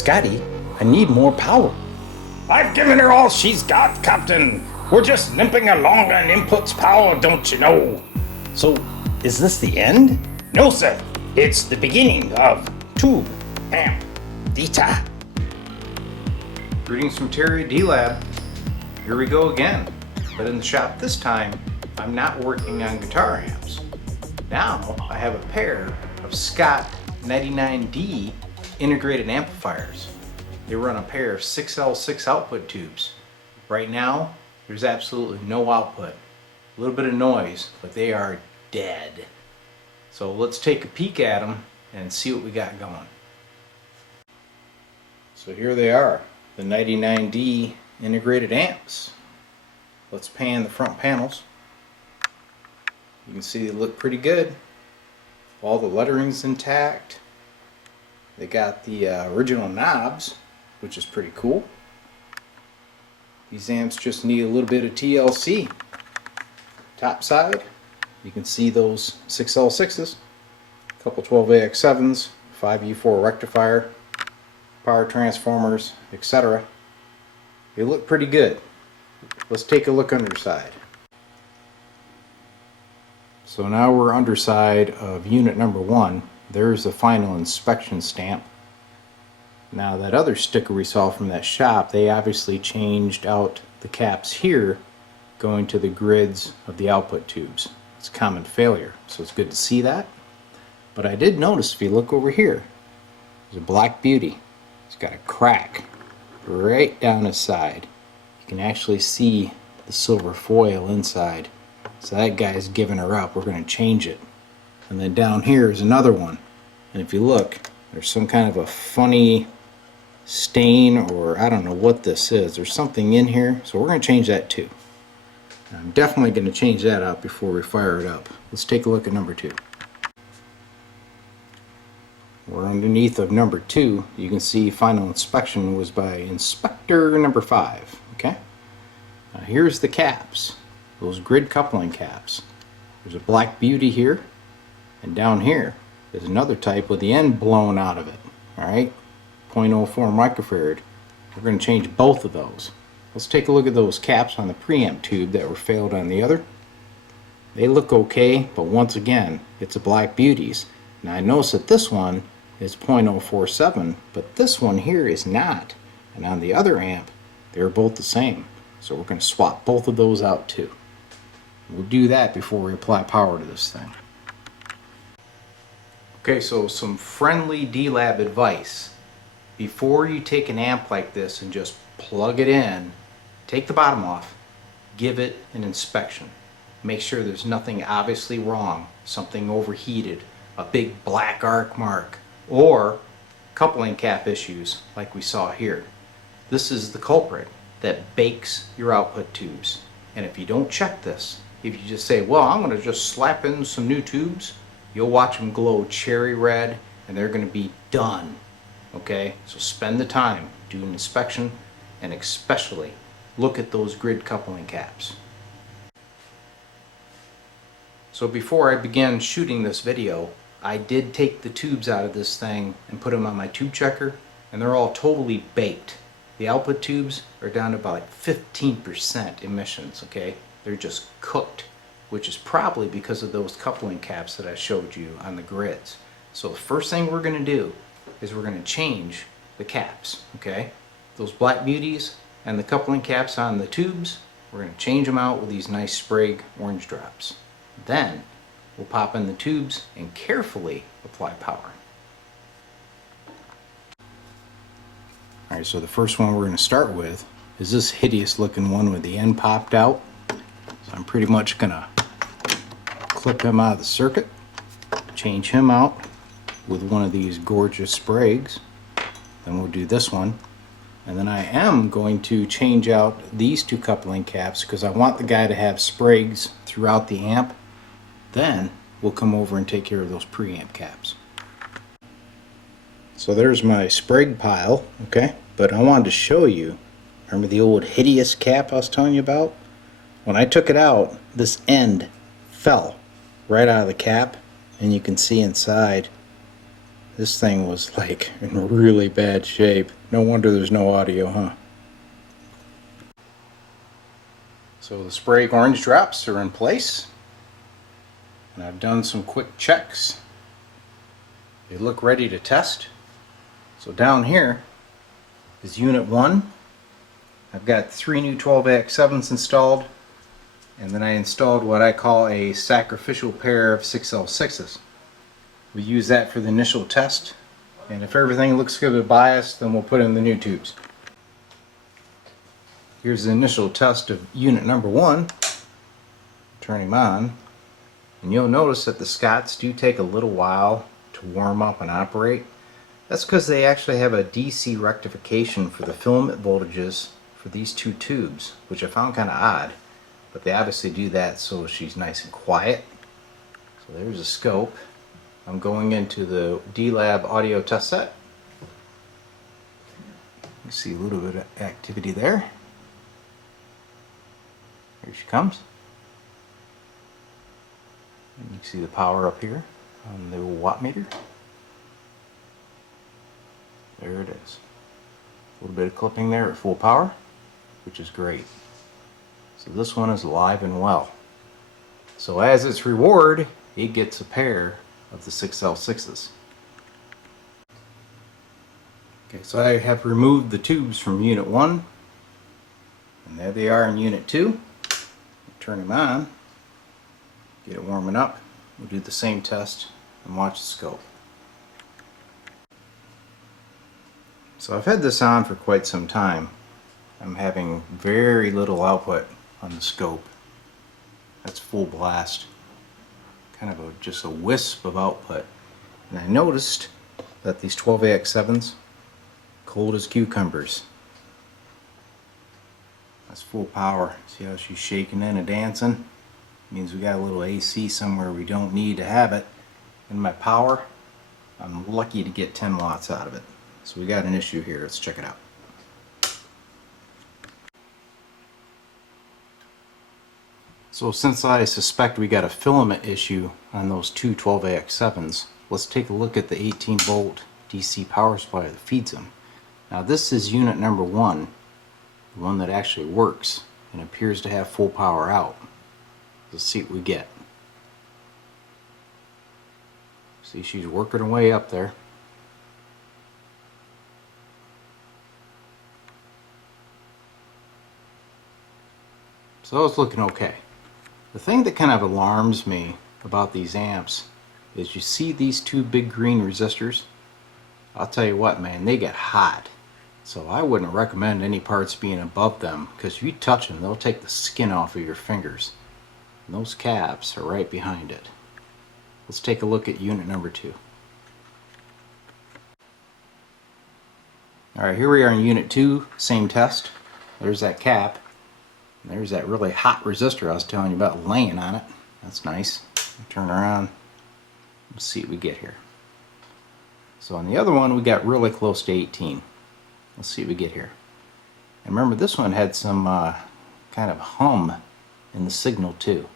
Scotty, I need more power. I've given her all she's got, Captain. We're just limping along on input's power, don't you know? So, is this the end? No, sir. It's the beginning of Tube. Amp Theta. Greetings from Terry D-Lab. Here we go again. But in the shop this time, I'm not working on guitar amps. Now I have a pair of Scott 99D integrated amplifiers. They run a pair of 6L6 output tubes. Right now, there's absolutely no output. A little bit of noise, but they are dead. So let's take a peek at them and see what we got going. So here they are, the 99D integrated amps. Let's pan the front panels. You can see they look pretty good. All the lettering's intact. They got the original knobs, which is pretty cool. These amps just need a little bit of TLC. Top side, you can see those 6L6s, a couple 12AX7s, 5U4 rectifier, power transformers, etc. They look pretty good. Let's take a look underside. So now we're underside of unit number 1. There's the final inspection stamp. Now that other sticker we saw from that shop, they obviously changed out the caps here going to the grids of the output tubes. It's a common failure, so it's good to see that. But I did notice, if you look over here, there's a black beauty. It's got a crack right down the side. You can actually see the silver foil inside. So that guy's giving her up. We're going to change it. And then down here is another one. And if you look, there's some kind of a funny stain, or I don't know what this is. There's something in here, so we're going to change that too. I'm definitely going to change that out before we fire it up. Let's take a look at number 2. We're underneath of number 2. You can see final inspection was by inspector number 5. Okay. Now here's the caps, those grid coupling caps. There's a black beauty here, and down here is another type with the end blown out of it. All right, 0.04 microfarad. We're going to change both of those. Let's take a look at those caps on the preamp tube that were failed on the other. They look okay, but once again, it's a black beauties. Now I notice that this one is 0.047, but this one here is not. And on the other amp, they're both the same. So we're going to swap both of those out too. We'll do that before we apply power to this thing. Okay, so some friendly D-Lab advice. Before you take an amp like this and just plug it in, take the bottom off, give it an inspection. Make sure there's nothing obviously wrong, something overheated, a big black arc mark, or coupling cap issues like we saw here. This is the culprit that bakes your output tubes. And if you don't check this, if you just say, well, I'm going to just slap in some new tubes, you'll watch them glow cherry red and they're going to be done. Okay, so spend the time, do an inspection, and especially look at those grid coupling caps. So before I began shooting this video, I did take the tubes out of this thing and put them on my tube checker, and they're all totally baked. The output tubes are down to about 15% emissions, okay? They're just cooked, which is probably because of those coupling caps that I showed you on the grids. So the first thing we're going to do is we're going to change the caps, okay? Those black beauties and the coupling caps on the tubes, we're going to change them out with these nice Sprague orange drops. Then we'll pop in the tubes and carefully apply power. Alright, so the first one we're going to start with is this hideous looking one with the end popped out. So I'm pretty much going to clip him out of the circuit, change him out with one of these gorgeous Spragues. Then we'll do this one. And then I am going to change out these two coupling caps because I want the guy to have Spragues throughout the amp. Then we'll come over and take care of those preamp caps. So there's my Sprague pile, okay? But I wanted to show you, remember the old hideous cap I was telling you about? When I took it out, this end fell right out of the cap, and you can see inside This thing was like in really bad shape. No wonder there's no audio, huh? So the spray orange drops are in place, and I've done some quick checks. They look ready to test. So down here is unit 1. I've got 3 new 12AX7s installed, and then I installed what I call a sacrificial pair of 6L6s. We use that for the initial test, and if everything looks good with bias, then we'll put in the new tubes. Here's the initial test of unit number 1. Turn him on, and you'll notice that the Scots do take a little while to warm up and operate. That's because they actually have a DC rectification for the filament voltages for these 2 tubes, which I found kind of odd, but they obviously do that so she's nice and quiet. So there's a scope. I'm going into the D-Lab audio test set. You see a little bit of activity there. Here she comes. And you can see the power up here on the watt meter. There it is. A little bit of clipping there at full power, which is great. So this one is live and well. So as its reward, it gets a pair of the 6L6s. Okay, so I have removed the tubes from unit 1, and there they are in unit 2. Turn them on, get it warming up. We'll do the same test and watch the scope. So I've had this on for quite some time. I'm having very little output on the scope. That's full blast. Kind of just a wisp of output. And I noticed that these 12AX7s, cold as cucumbers. That's full power. See how she's shaking in and dancing? Means we got a little AC somewhere we don't need to have it. And my power, I'm lucky to get 10 watts out of it. So we got an issue here. Let's check it out. So since I suspect we got a filament issue on those 2 12AX7s, let's take a look at the 18 volt DC power supply that feeds them. Now this is unit number 1, the one that actually works and appears to have full power out. Let's see what we get. See, she's working her way up there. So it's looking okay. The thing that kind of alarms me about these amps is you see these 2 big green resistors. I'll tell you what, man, they get hot. So I wouldn't recommend any parts being above them, because if you touch them, they'll take the skin off of your fingers. And those caps are right behind it. Let's take a look at unit number 2. Alright, here we are in unit 2, same test. There's that cap. And there's that really hot resistor I was telling you about laying on it. That's nice. Turn around. Let's see what we get here. So on the other one, we got really close to 18. Let's see what we get here. And remember, this one had some kind of hum in the signal too,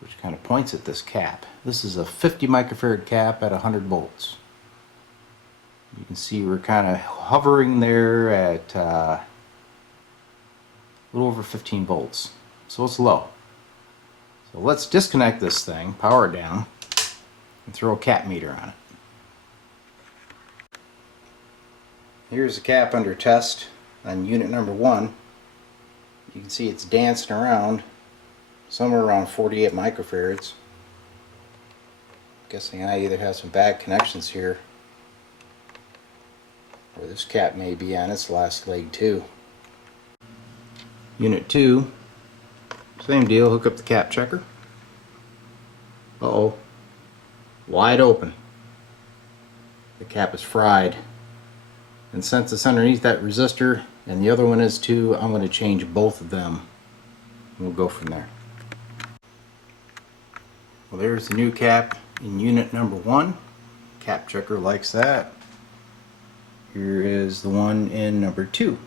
which kind of points at this cap. This is a 50 microfarad cap at 100 volts. You can see we're kind of hovering there at a little over 15 volts. So it's low. So let's disconnect this thing, power it down, and throw a cap meter on it. Here's the cap under test on unit number 1. You can see it's dancing around somewhere around 48 microfarads. Guessing I either have some bad connections here, or this cap may be on its last leg too. Unit 2, same deal, hook up the cap checker. Uh-oh, wide open. The cap is fried. And since it's underneath that resistor, and the other one is too, I'm going to change both of them. We'll go from there. Well, there's the new cap in unit number 1. Cap checker likes that. Here is the one in number 2.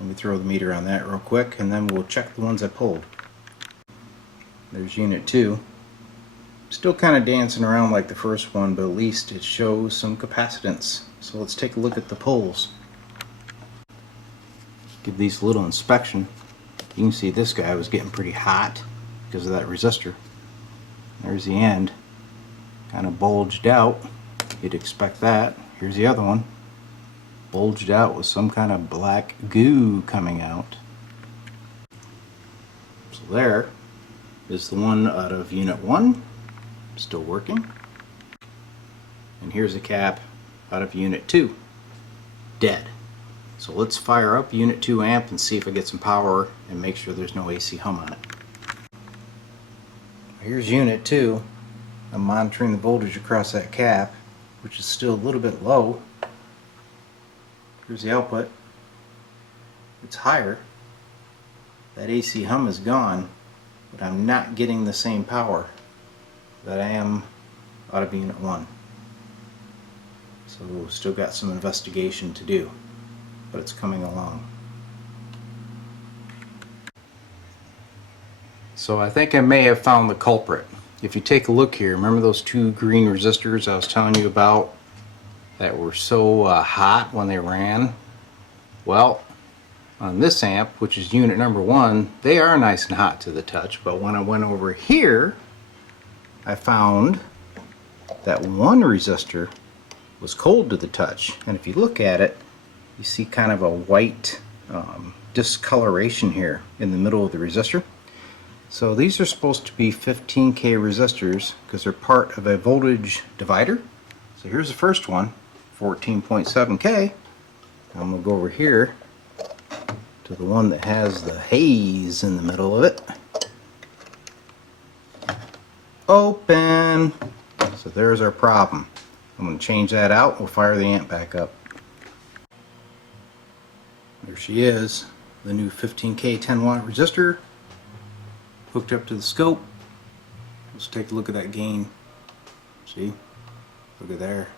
Let me throw the meter on that real quick, and then we'll check the ones I pulled. There's unit 2. Still kind of dancing around like the first one, but at least it shows some capacitance. So let's take a look at the poles. Give these a little inspection. You can see this guy was getting pretty hot because of that resistor. There's the end. Kind of bulged out. You'd expect that. Here's the other one. Bulged out with some kind of black goo coming out. So there is the one out of unit 1. Still working. And here's a cap out of unit 2. Dead. So let's fire up unit 2 amp and see if I get some power and make sure there's no AC hum on it. Here's unit 2. I'm monitoring the voltage across that cap, which is still a little bit low. Here's the output. It's higher. That AC hum is gone, but I'm not getting the same power that I am out of unit 1. So still got some investigation to do, but it's coming along. So I think I may have found the culprit. If you take a look here, remember those 2 green resistors I was telling you about that were so hot when they ran? Well, on this amp, which is unit number 1, they are nice and hot to the touch, but when I went over here, I found that one resistor was cold to the touch, and if you look at it, you see kind of a white discoloration here in the middle of the resistor. So these are supposed to be 15K resistors because they're part of a voltage divider. So here's the first one, 14.7K. I'm going to go over here to the one that has the haze in the middle of it. Open. So there's our problem. I'm going to change that out. We'll fire the amp back up. There she is, the new 15K 10 watt resistor hooked up to the scope. Let's take a look at that gain. See? Look at there.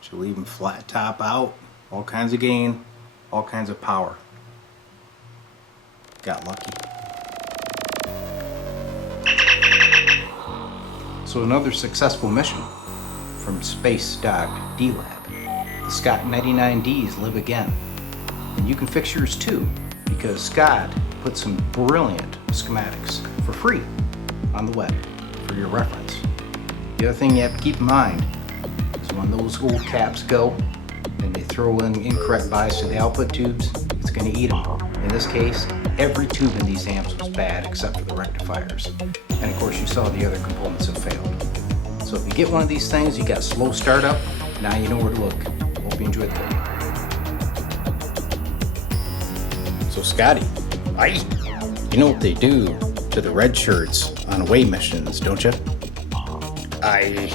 She'll even flat top out. All kinds of gain, all kinds of power. Got lucky. So another successful mission from Space Dock D-Lab. The Scott 99Ds live again. And you can fix yours too, because Scott put some brilliant schematics for free on the web for your reference. The other thing you have to keep in mind is when those old caps go and they throw in incorrect bias to the output tubes, it's going to eat them. In this case, every tube in these amps was bad except for the rectifiers. And of course you saw the other components have failed. So if you get one of these things, you got slow startup, now you know where to look. Hope you enjoyed the video. So Scotty, you know what they do to the red shirts on away missions, don't you? I